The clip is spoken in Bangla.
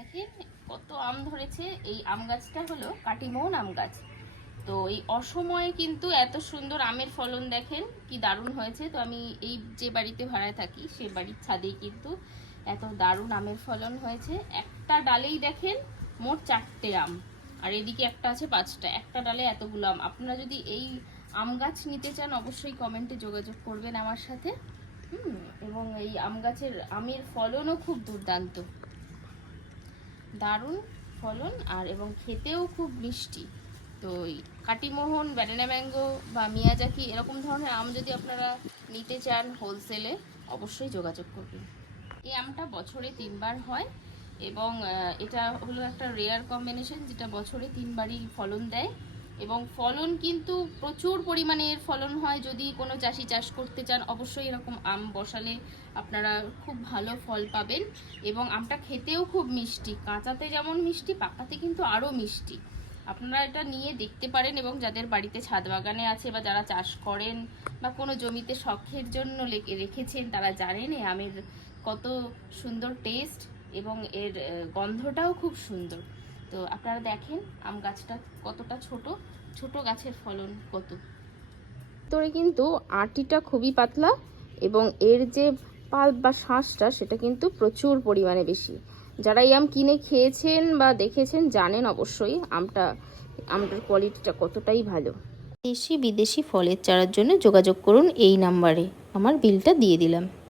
দেখেন কত আম ধরেছে। এই আম গাছটা হলো কাটিমোহন আম গাছ। তো এই অসময়ে কিন্তু এত সুন্দর আমের ফলন দেখেন, কি দারুণ হয়েছে। তো আমি এই যে বাড়িতে ভাড়ায় থাকি, সে বাড়ির ছাদেই কিন্তু এত দারুণ আমের ফলন হয়েছে। একটা ডালেই দেখেন মোট চারটে আম। আর এদিকে একটা আছে পাঁচটা। একটা ডালে এতগুলো আম। আপনারা যদি এই আম গাছ নিতে চান, অবশ্যই কমেন্টে যোগাযোগ করবেন আমার সাথে। এবং এই আম গাছের আমের ফলনও খুব দুর্দান্ত। দারুণ ফলন আর এবং খেতেও খুব মিষ্টি। তো কাটিমোহন, ব্যানানা ম্যাঙ্গো বা মিয়াজাকি এরকম ধরনের আম যদি আপনারা নিতে চান হোলসেলে, অবশ্যই যোগাযোগ করবেন। এই আমটা বছরে তিনবার হয় এবং এটা হলো একটা রেয়ার কম্বিনেশন যেটা বছরে তিনবারই ফলন দেয়। এবং ফলন কিন্তু প্রচুর পরিমাণে এর ফলন হয়। যদি কোনো চাষি চাষ করতে চান, অবশ্যই এরকম আম বসালে আপনারা খুব ভালো ফল পাবেন এবং আমটা খেতেও খুব মিষ্টি। কাঁচাতে যেমন মিষ্টি, পাকাতে কিন্তু আরও মিষ্টি। আপনারা এটা নিয়ে দেখতে পারেন এবং যাদের বাড়িতে ছাদ বাগানে আছে বা যারা চাষ করেন বা কোনো জমিতে শখের জন্য রেখেছেন, তারা জানেন আমের কত সুন্দর টেস্ট এবং এর গন্ধটাও খুব সুন্দর। তো আপনারা দেখেন আম গাছটা কতটা ছোট ছোট গাছের ফলন কত। তোরে কিন্তু আটিটা খুবই পাতলা এবং এর যে পাল্প বা শাঁসটা সেটা কিন্তু প্রচুর পরিমাণে বেশি। যারা এই আম কিনে খেয়েছেন বা দেখেছেন জানেন অবশ্যই আমটা আমটার কোয়ালিটিটা কতটাই ভালো। দেশি বিদেশি ফলের চারার জন্য যোগাযোগ করুন এই নাম্বারে। আমার বিলটা দিয়ে দিলাম।